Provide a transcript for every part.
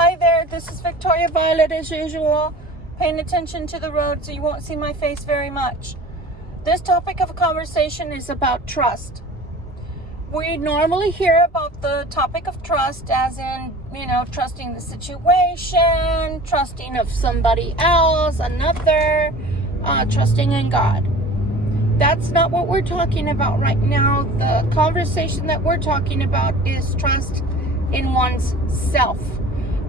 Hi there, this is Victoria Violet as usual, paying attention to the road so you won't see my face very much. This topic of conversation is about trust. We normally hear about the topic of trust as in, trusting the situation, trusting of somebody else, another, trusting in God. That's not what we're talking about right now. The conversation that we're talking about is trust in one's self.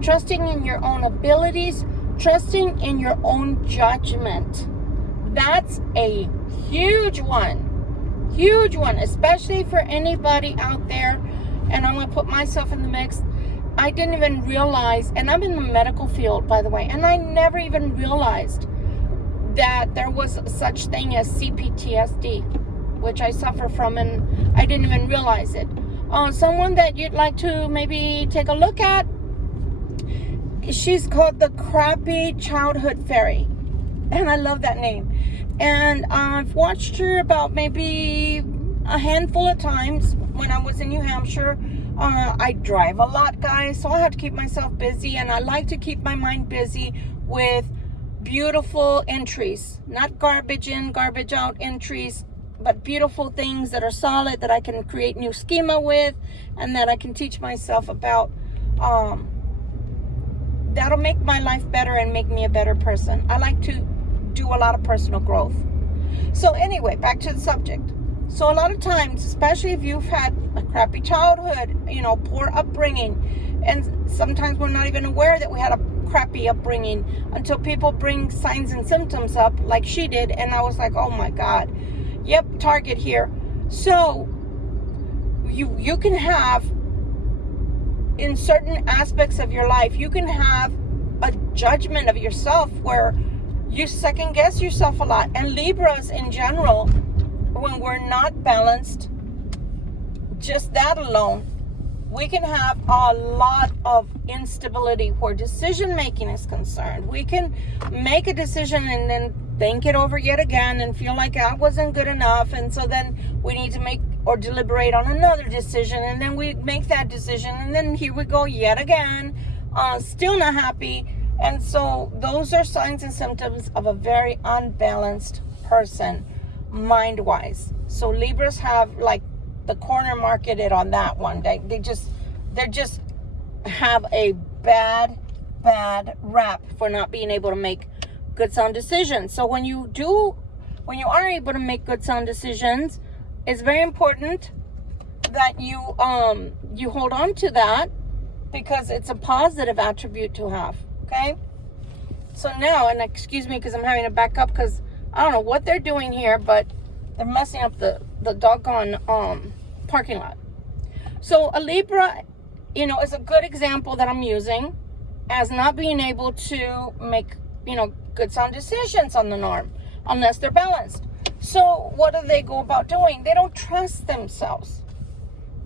Trusting in your own abilities, trusting in your own judgment. That's a huge one, especially for anybody out there. And I'm going to put myself in the mix. I didn't even realize, and I'm in the medical field, by the way, and I never even realized that there was such thing as CPTSD, which I suffer from, and I didn't even realize it. Someone that you'd like to maybe take a look at, she's called the Crappy Childhood Fairy, and I love that name. And I've watched her about maybe a handful of times when I was in New Hampshire. I drive a lot, guys, so I have to keep myself busy, and I like to keep my mind busy with beautiful entries, not garbage in, garbage out entries, but beautiful things that are solid that I can create new schema with, and that I can teach myself about. That'll make my life better and make me a better person. I like to do a lot of personal growth. So anyway, back to the subject. So a lot of times, especially if you've had a crappy childhood, poor upbringing, and sometimes we're not even aware that we had a crappy upbringing until people bring signs and symptoms up like she did, and I was like, oh my God, yep, target here. So you can have, in certain aspects of your life, you can have a judgment of yourself where you second guess yourself a lot. And Libras in general, when we're not balanced, just that alone, we can have a lot of instability where decision making is concerned. We can make a decision and then think it over yet again and feel like I wasn't good enough, and so then we need to make or deliberate on another decision, and then we make that decision, and then here we go yet again, still not happy. And so those are signs and symptoms of a very unbalanced person, mind-wise. So Libras have like the corner marketed on that one. They just have a bad rap for not being able to make good sound decisions. So when you are able to make good sound decisions, it's very important that you hold on to that, because it's a positive attribute to have. Okay, so now, and excuse me because I'm having to back up because I don't know what they're doing here, but they're messing up the doggone parking lot. So a Libra, is a good example that I'm using as not being able to make, good sound decisions on the norm unless they're balanced. So what do they go about doing? They don't trust themselves.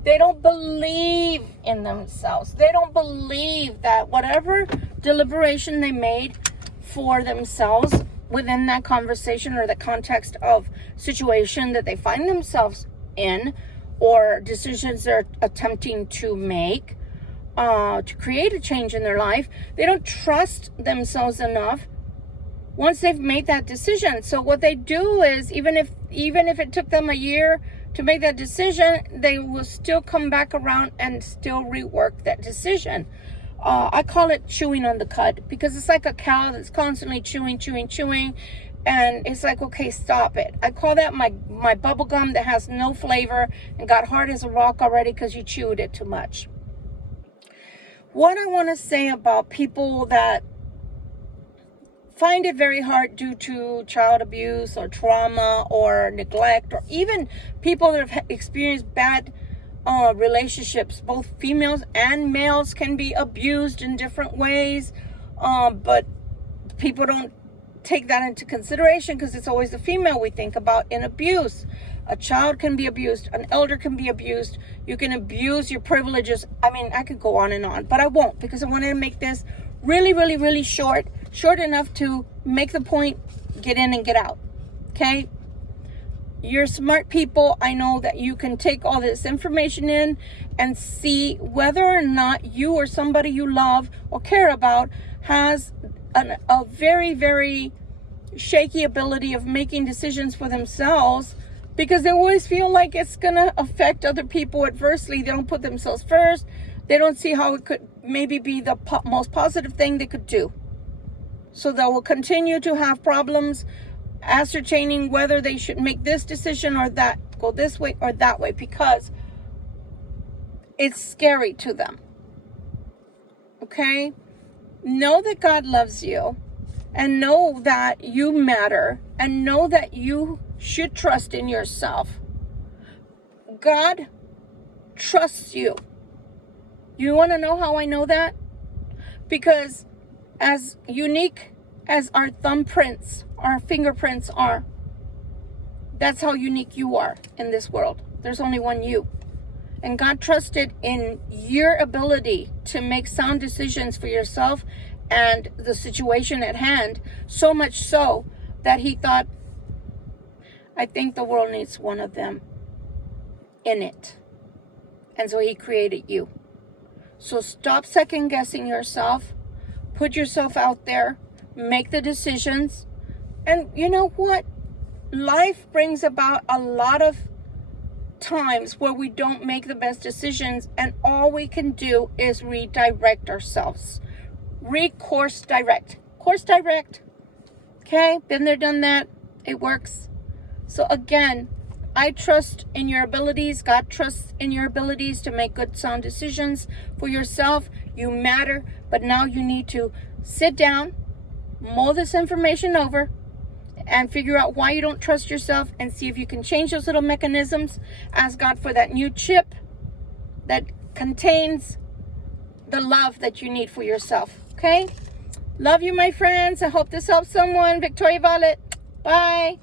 They don't believe in themselves. They don't believe that whatever deliberation they made for themselves within that conversation or the context of situation that they find themselves in, or decisions they're attempting to make to create a change in their life, they don't trust themselves enough once they've made that decision. So what they do is, even if it took them a year to make that decision, they will still come back around and still rework that decision. I call it chewing on the cud, because it's like a cow that's constantly chewing, and it's like, okay, stop it. I call that my bubble gum that has no flavor and got hard as a rock already because you chewed it too much. What I want to say about people that find it very hard due to child abuse or trauma or neglect, or even people that have experienced bad relationships, both females and males can be abused in different ways, but people don't take that into consideration because it's always the female we think about in abuse. A child can be abused, an elder can be abused, you can abuse your privileges. I mean, I could go on, but I won't, because I want to make this really short enough to make the point, get in and get out. Okay, you're smart people. I know that you can take all this information in and see whether or not you or somebody you love or care about has a very, very shaky ability of making decisions for themselves, because they always feel like it's going to affect other people adversely. They don't put themselves first. They don't see how it could maybe be the most positive thing they could do. So they will continue to have problems ascertaining whether they should make this decision or that, go this way or that way, because it's scary to them. Okay? Know that God loves you, and know that you matter, and know that you should trust in yourself. God trusts you. You want to know how I know that? Because as unique as our thumbprints, our fingerprints are, that's how unique you are in this world. There's only one you. And God trusted in your ability to make sound decisions for yourself and the situation at hand, so much so that he thought, I think the world needs one of them in it. And so he created you. So stop second guessing yourself. Put yourself out there. Make the decisions. And you know what? Life brings about a lot of times where we don't make the best decisions, and all we can do is redirect ourselves. Course direct. Okay? Been there, done that. It works. So again, I trust in your abilities. God trusts in your abilities to make good, sound decisions for yourself. You matter, but now you need to sit down, mull this information over, and figure out why you don't trust yourself, and see if you can change those little mechanisms. Ask God for that new chip that contains the love that you need for yourself. Okay? Love you, my friends. I hope this helps someone. Victoria Violet. Bye.